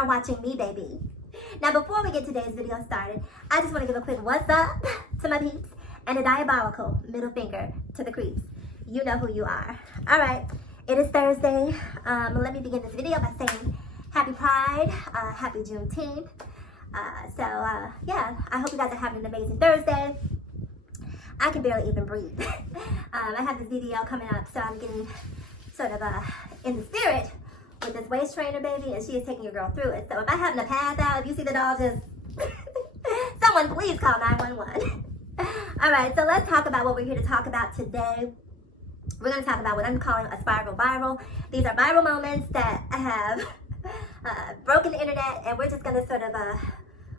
are watching me, baby. Now, before we get today's video started, I just want to give a quick what's up to my peeps and a diabolical middle finger to the creeps. You know who you are. All right, it is Thursday. Let me begin this video by saying happy Pride, happy Juneteenth. Yeah, I hope you guys are having an amazing Thursday. I can barely even breathe. I have this video coming up, so I'm getting sort of in the spirit with this waist trainer, baby, and she is taking your girl through it. So if I happen to pass out, if you see the doll, just someone please call 911. All right, so let's talk about what we're here to talk about today. We're going to talk about what I'm calling a spiral viral. These are viral moments that have broken the internet, and we're just going to sort of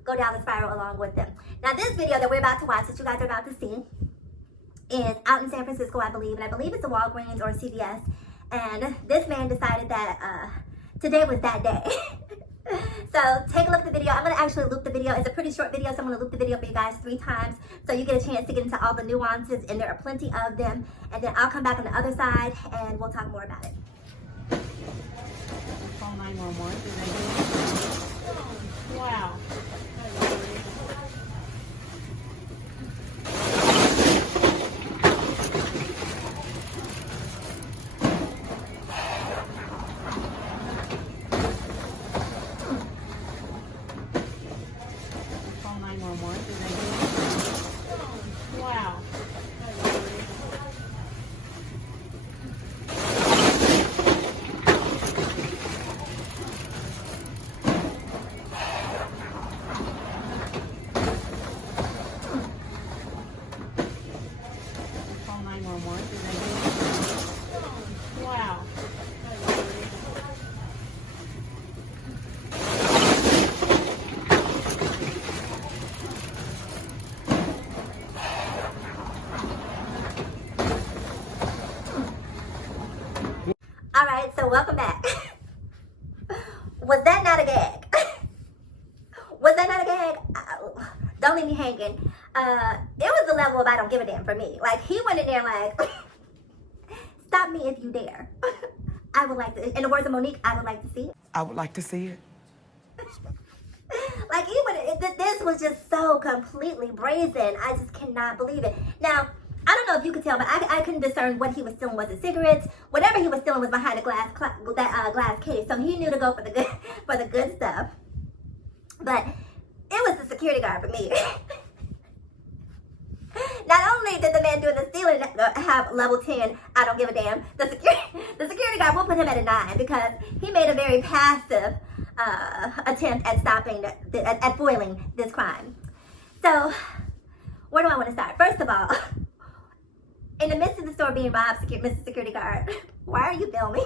go down the spiral along with them. Now, this video that we're about to watch, that you guys are about to see, is out in San Francisco, I believe, and I believe it's a Walgreens or a CVS. And this man decided that today was that day. So take a look at the video. I'm going to actually loop the video. It's a pretty short video, so I'm going to loop the video for you guys 3 times so you get a chance to get into all the nuances, and there are plenty of them. And then I'll come back on the other side and we'll talk more about it. Call 911. Wow. Call 911. Wow. Call 911. Wow. All right, so welcome back. Was that not a gag? Was that not a gag? Don't leave me hanging. It was the level of I don't give a damn for me. Like, he went in there like, stop me if you dare. I would like to, in the words of Monique, I would like to see it. I would like to see it. Like, this was just so completely brazen. I just cannot believe it. Now, I don't know if you could tell, but I couldn't discern what he was stealing. Was it cigarettes? Whatever he was stealing was behind a glass case. So he knew to go for the good stuff. But it was the security guard for me. Not only did the man doing the stealing have level 10, I don't give a damn, the security guard will put him at a 9 because he made a very passive attempt at stopping, at foiling this crime. So, where do I want to start? First of all, in the midst of the store being robbed, Mr. Security Guard, why are you filming?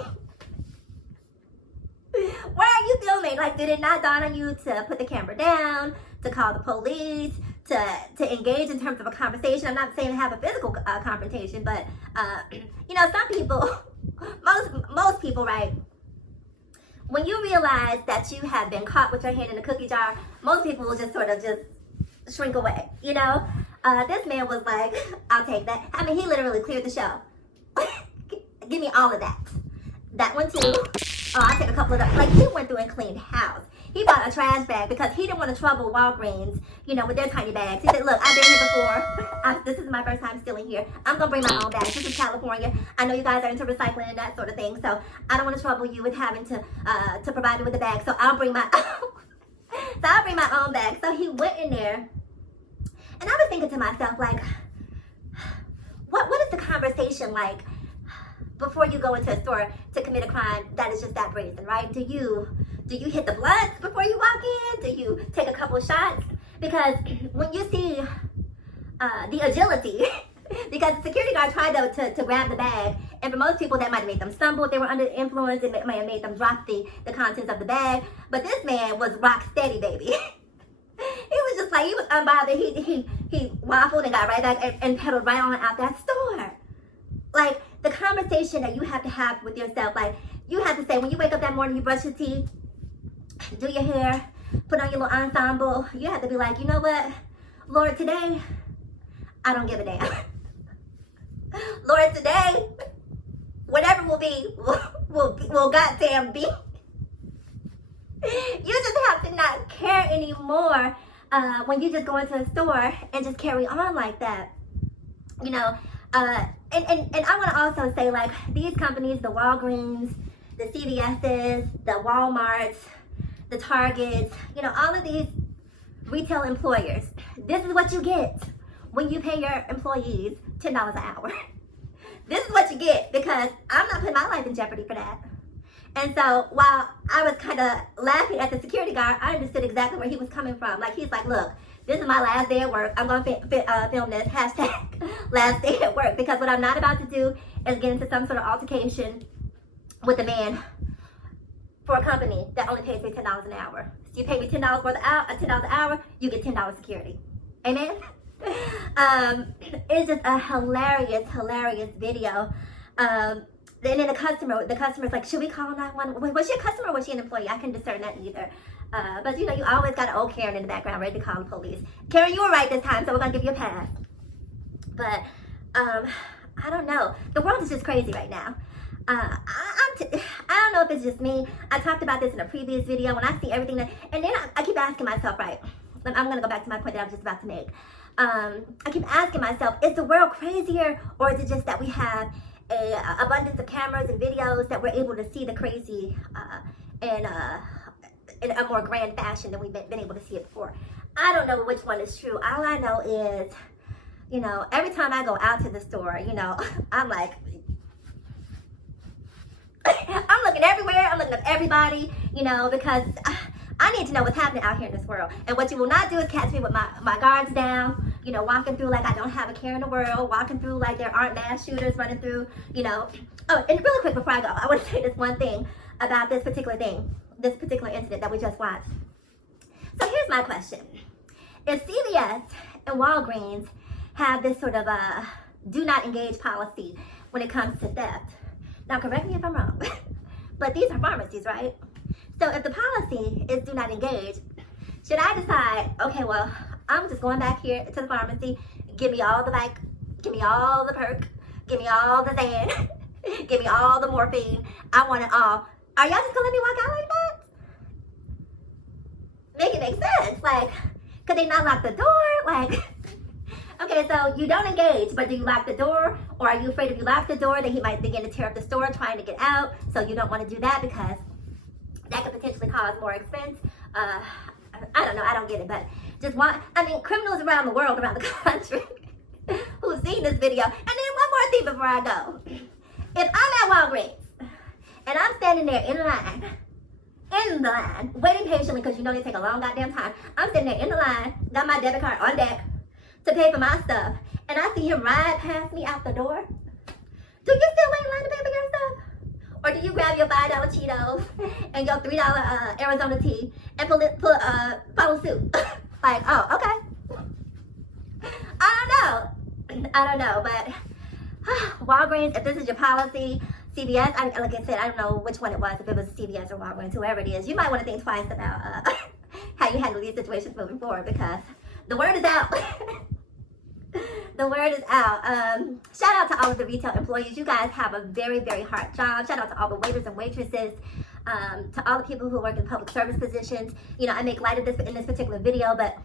Why are you filming? Like, did it not dawn on you to put the camera down, to call the police, to engage in terms of a conversation? I'm not saying to have a physical confrontation, but you know, some people, most people, right? When you realize that you have been caught with your hand in a cookie jar, most people will just sort of just shrink away, you know? This man was like, I'll take that. I mean, he literally cleared the show. Give me all of that. That one too. Oh, I'll take a couple of those. Like, he went through and cleaned house. He bought a trash bag because he didn't want to trouble Walgreens, you know, with their tiny bags. He said, look, I've been here before. This is my first time stealing here. I'm going to bring my own bags. This is California. I know you guys are into recycling and that sort of thing, so I don't want to trouble you with having to provide me with a bag. So I'll bring my own. So I'll bring my own bag. So he went in there, and I was thinking to myself, like, what is the conversation like before you go into a store to commit a crime that is just that brazen, right? Do you hit the blunts before you walk in? Do you take a couple shots? Because when you see the agility, because the security guard tried to grab the bag, and for most people that might have made them stumble if they were under the influence. It might have made them drop the contents of the bag. But this man was rock steady, baby. He was just like, he was unbothered. He waffled and got right back and pedaled right on out that store. Like, the conversation that you have to have with yourself, like, you have to say, when you wake up that morning, you brush your teeth, do your hair, put on your little ensemble, you have to be like, you know what, Lord, today, I don't give a damn. Lord, today, whatever will be, will goddamn be. You just have to not care anymore when you just go into a store and just carry on like that. You know, and I want to also say, like, these companies, the Walgreens, the CVS's, the Walmarts, the Targets, you know, all of these retail employers, this is what you get when you pay your employees $10 an hour. This is what you get, because I'm not putting my life in jeopardy for that. And so while I was kind of laughing at the security guard, I understood exactly where he was coming from. Like, he's like, look, this is my last day at work. I'm going to film this, hashtag last day at work, because what I'm not about to do is get into some sort of altercation with a man for a company that only pays me $10 an hour. So you pay me $10 an hour, you get $10 security. Amen? It's just a hilarious video. And then the customer's like, should we call 911? Was she a customer or was she an employee? I couldn't discern that either. But you know, you always got an old Karen in the background ready to call the police. Karen, you were right this time, so we're gonna give you a pass. But I don't know. The world is just crazy right now. I don't know if it's just me. I talked about this in a previous video when I see everything that, and then I keep asking myself, right? I'm gonna go back to my point that I was just about to make. I keep asking myself, is the world crazier, or is it just that we have a abundance of cameras and videos that we're able to see the crazy in a more grand fashion than we've been able to see it before? I don't know which one is true. All I know is, you know, every time I go out to the store, you know, I'm like, I'm looking everywhere. I'm looking at everybody, you know, because I need to know what's happening out here in this world. And what you will not do is catch me with my guards down, you know, walking through like I don't have a care in the world, walking through like there aren't mass shooters running through, you know. Oh, and really quick before I go, I want to say this one thing about this particular incident that we just watched. So here's my question. If CVS and Walgreens have this sort of do not engage policy when it comes to theft, now correct me if I'm wrong, but these are pharmacies, right? So if the policy is do not engage, should I decide, okay, well, I'm just going back here to the pharmacy, give me all the perk, give me all the Zan, give me all the morphine, I want it all. Are y'all just gonna let me walk out like that? Make it make sense. Like, could they not lock the door? Like, okay, so you don't engage, but do you lock the door? Or are you afraid if you lock the door that he might begin to tear up the store trying to get out? So you don't want to do that because that could potentially cause more expense. I don't know, I don't get it, but just criminals around the world, around the country who've seen this video. And then one more thing before I go. If I'm at Walgreens and I'm standing there in the line, waiting patiently because you know they take a long goddamn time. I'm sitting there in the line, got my debit card on deck to pay for my stuff, and I see him ride past me out the door. Do you still wait in line to pay for your stuff? Or do you grab your $5 Cheetos and your $3 Arizona tea and follow suit? Like, oh, okay. I don't know, but Walgreens, if this is your policy, CVS, like I said, I don't know which one it was, if it was CVS or Walgreens, whoever it is, you might want to think twice about how you handle these situations moving forward, because the word is out. The word is out. Shout out to all of the retail employees. You guys have a very, very hard job. Shout out to all the waiters and waitresses, to all the people who work in public service positions. You know, I make light of this in this particular video, but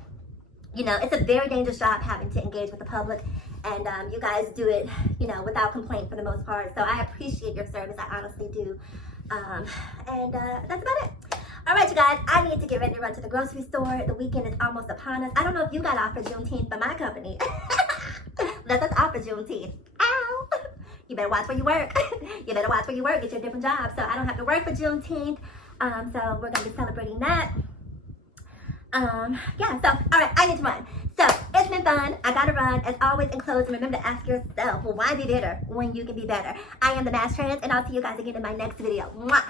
you know, it's a very dangerous job having to engage with the public, and you guys do it, you know, without complaint for the most part. So I appreciate your service. I honestly do. And that's about it. All right, you guys, I need to get ready to run to the grocery store. The weekend is almost upon us. I don't know if you got off for Juneteenth, but my company let us off for Juneteenth. Ow! You better watch where you work. You better watch where you work. Get you a different job. So I don't have to work for Juneteenth. So we're going to be celebrating that. Yeah, so, all right, I need to run. So, it's been fun. I gotta run. As always, in closing, remember to ask yourself, well, why be bitter when you can be better? I am the Mass Trans, and I'll see you guys again in my next video. Mwah!